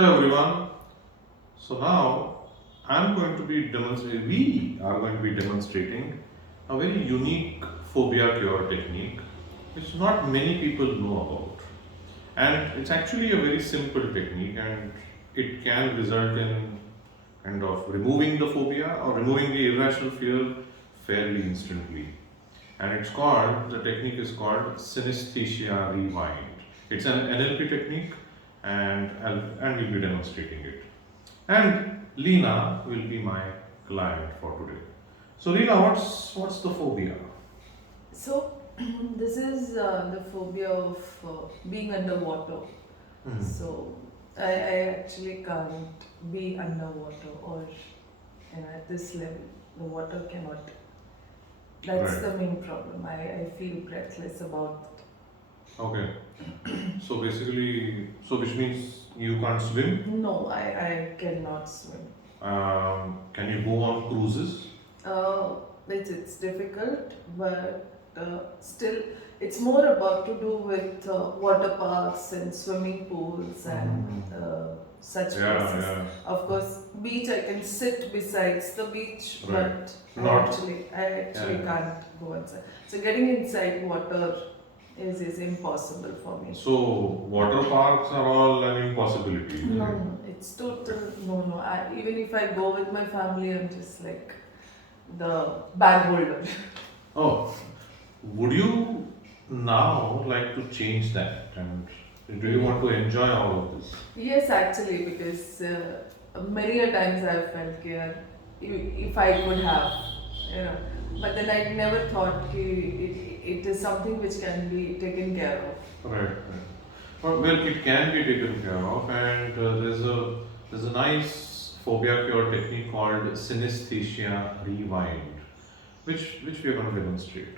Hello everyone. So now we are going to be demonstrating a very unique phobia cure technique which not many people know about. And it's actually a very simple technique and it can result in kind of removing the phobia or removing the irrational fear fairly instantly. And the technique is called Synaesthesia Rewind. It's an NLP technique and we'll be demonstrating it. And Lena will be my client for today. So Lena, what's the phobia? So, this is the phobia of being underwater. Mhm. So, I actually can't be underwater or at this level. The water cannot. That's Right. the main problem. I feel breathless about it. Okay. So basically, which means you can't swim. No, I cannot swim. Can you go on cruises? Uh, it's difficult, but still, it's more about to do with water parks and swimming pools and such Yeah, places. yeah. Of course, beach I can sit besides the beach, Right. but Not. I actually Yeah. can't go inside. So getting inside water is impossible for me. So water parks are all an impossibility. Isn't No, it? no, it's total no. Even if I go with my family, I'm just like the bag holder. Oh, would you now like to change that? And do you want to enjoy all of this? Yes, actually, because many a times I've felt care if I could have, you know, but then I never thought it is something which can be taken care of. Right, right. Well, it can be taken care of, and there's a nice phobia cure technique called Synaesthesia Rewind, which we are going to demonstrate.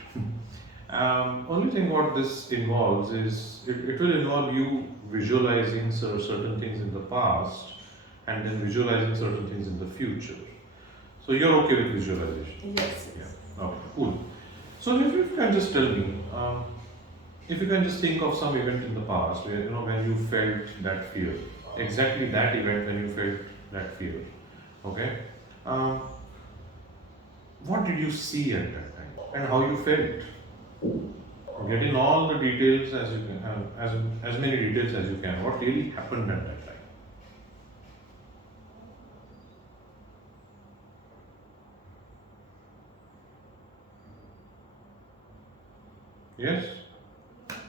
Only thing what this involves is it will involve you visualizing certain things in the past and then visualizing certain things in the future. So you're okay with visualization? Yes, yes. Yeah. Okay, cool. So if you can just tell me, if you can just think of some event in the past where when you felt that fear, exactly that event when you felt that fear. Okay. Um, what did you see at that time and how you felt? Get in all the details as you can, as many details as you can. What really happened at that time? Yes.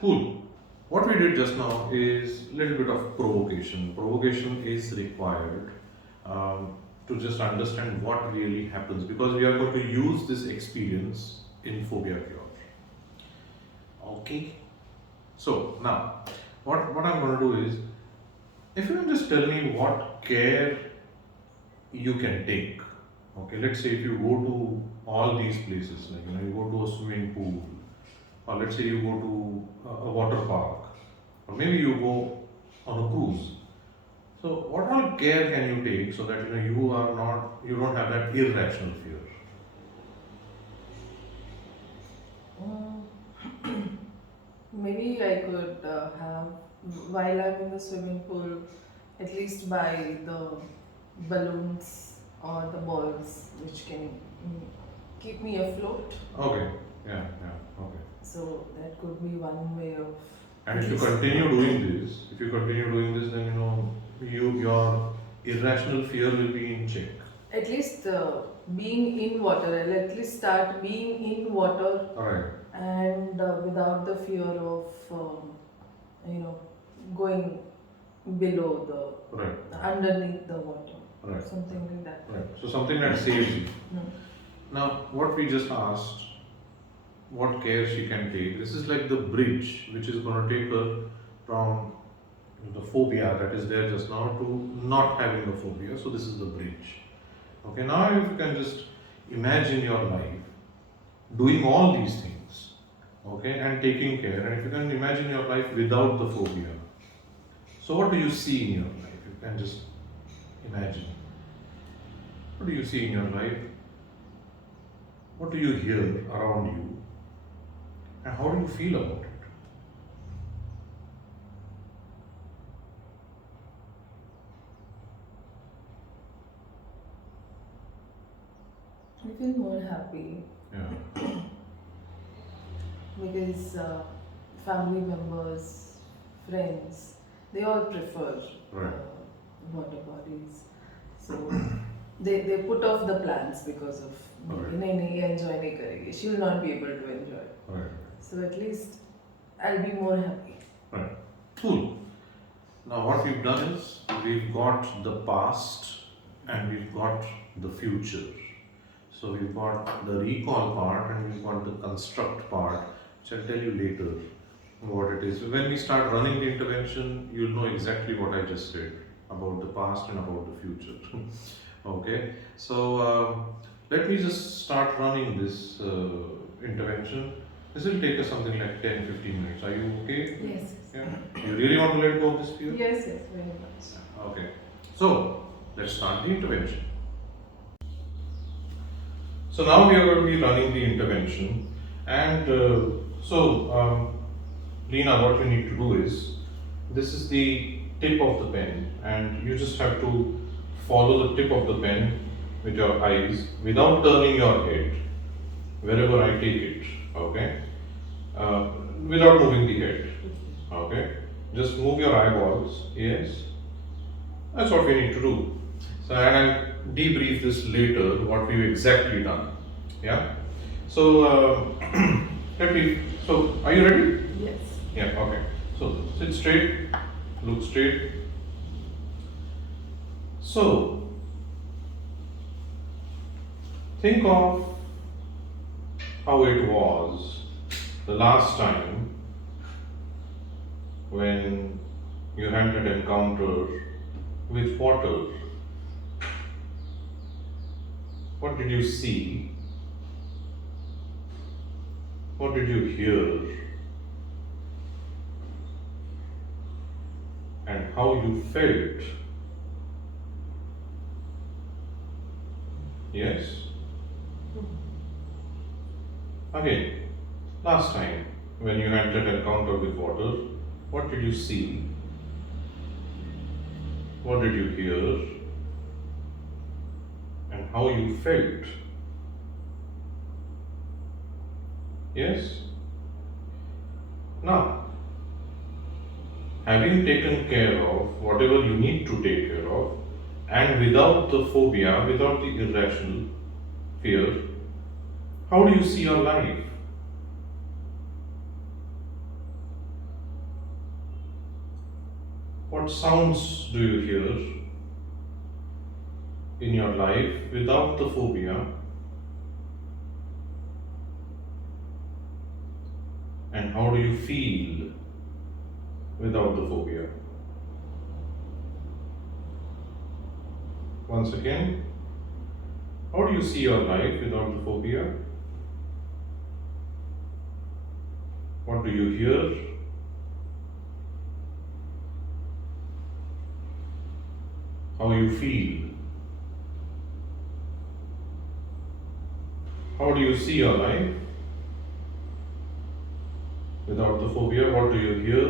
Cool. What we did just now is a little bit of provocation. Provocation is required to just understand what really happens because we are going to use this experience in phobia cure. Okay. So now, what I'm going to do is, if you can just tell me what care you can take. Okay, let's say if you go to all these places, like you go to a swimming pool, or let's say you go to a water park, or maybe you go on a cruise. So what all care can you take so that you don't have that irrational fear? Maybe I could have, while I'm in the swimming pool, at least buy the balloons or the balls which can keep me afloat. Okay, yeah, okay. So that could be one way of. And if you continue doing this, then your irrational fear will be in check. At least being in water, I'll at least start being in water All right. and without the fear of, you know, going below Right. underneath the water, Right. something like that. Right. So something that saves you. Mm. Now, what we just asked, what care she can take, this is like the bridge which is going to take her from the phobia that is there just now to not having a phobia. So this is the bridge. Okay, now if you can just imagine your life doing all these things, okay, and taking care, and if you can imagine your life without the phobia, so what do you see in your life? You can just imagine. What do you see in your life? What do you hear around you? And how do you feel about it? I feel more happy Yeah. because family members, friends, they all prefer Right. water bodies. So they put off the plans because of Alright. नहीं नहीं enjoy नहीं करेगी. She will not be able to enjoy. Right. So at least I'll be more happy. Right. Cool. Now what we've done is we've got the past and we've got the future. So we've got the recall part and we've got the construct part, which I'll tell you later what it is. When we start running the intervention, you'll know exactly what I just said about the past and about the future. Okay, so let me just start running this intervention. This will take us something like 10-15 minutes. Are you okay? Yes. Yeah. You really want to let go of this fear? Yes, yes, very much. Okay. So let's start the intervention. So now we are going to be running the intervention, and Lena, what you need to do is, this is the tip of the pen, and you just have to follow the tip of the pen with your eyes without turning your head wherever I take it. Okay, without moving the head. Okay, just move your eyeballs. Yes, that's what we need to do. So, and I'll debrief this later, what we've exactly done. Yeah. So, so are you ready? Yes. Yeah, okay. So, sit straight, look straight. So, think of how it was the last time when you had that encounter with water. What did you see? What did you hear? And how you felt? Yes? Again, last time when you had that encounter with water, what did you see? What did you hear? And how you felt? Yes? Now, having taken care of whatever you need to take care of, and without the phobia, without the irrational fear, how do you see your life? What sounds do you hear in your life without the phobia? And how do you feel without the phobia? Once again, how do you see your life without the phobia? What do you hear? How you feel? How do you see your life without the phobia? What do you hear?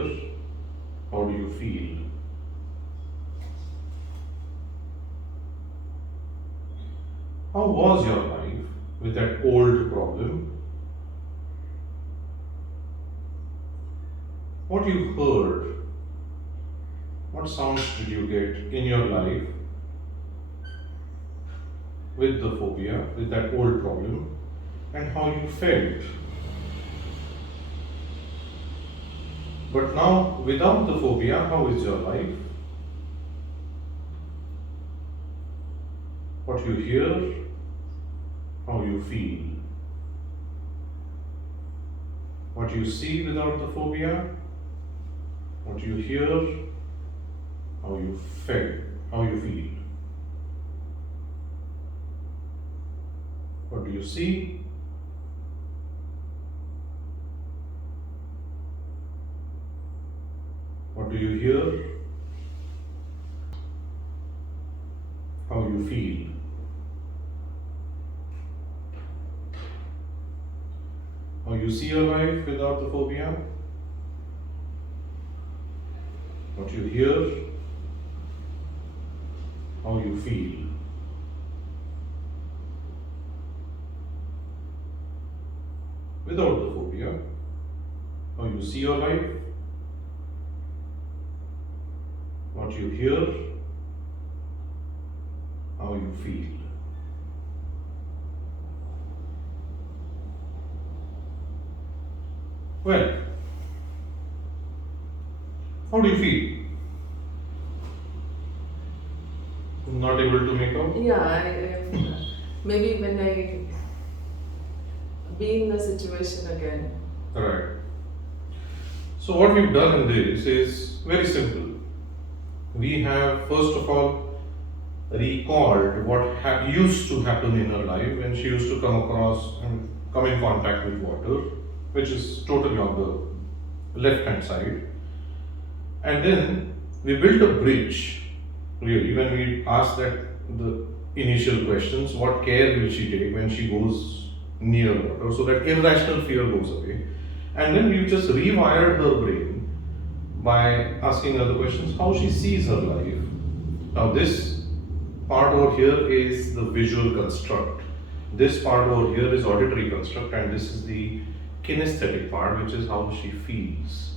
How do you feel? How was your life with that old problem? What you heard? What sounds did you get in your life with the phobia, with that old problem, and how you felt? But now, without the phobia, how is your life? What you hear, how you feel. What you see without the phobia, what you hear, how you feel, how you feel. What do you see? What do you hear? How you feel. How you see your life without the phobia. What you hear. How you feel. without the phobia, how you see your life, what you hear, how you feel. Well, how do you feel? Not able to make out? Yeah, I am. Maybe when I be in the situation again. Alright. So what we've done in this is very simple. We have first of all recalled what used to happen in her life when she used to come across and come in contact with water, which is totally on the left hand side. And then we built a bridge, really, when we asked that the initial questions, what care will she take when she goes near water, so that irrational fear goes away. And then we just rewired her brain by asking her the questions, how she sees her life. Now this part over here is the visual construct. This part over here is auditory construct, and this is the kinesthetic part, which is how she feels.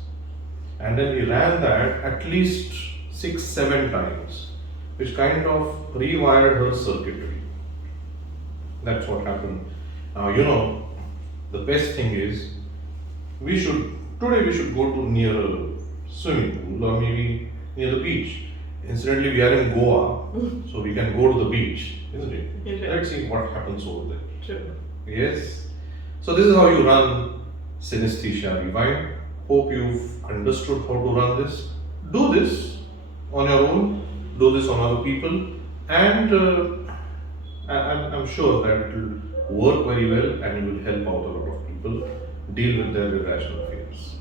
And then we ran that at least 6-7 times, which kind of rewired her circuitry. That's what happened. Now, the best thing is, today we should go to near a swimming pool or maybe near the beach. Incidentally, we are in Goa, so we can go to the beach, isn't it? Okay. Let's see what happens over there. True. Yes. So this is how you run Synaesthesia Rewind. Hope you've understood how to run this. Do this on your own. Do this on other people, and I'm sure that it will work very well and it will help out a lot of people deal with their irrational fears.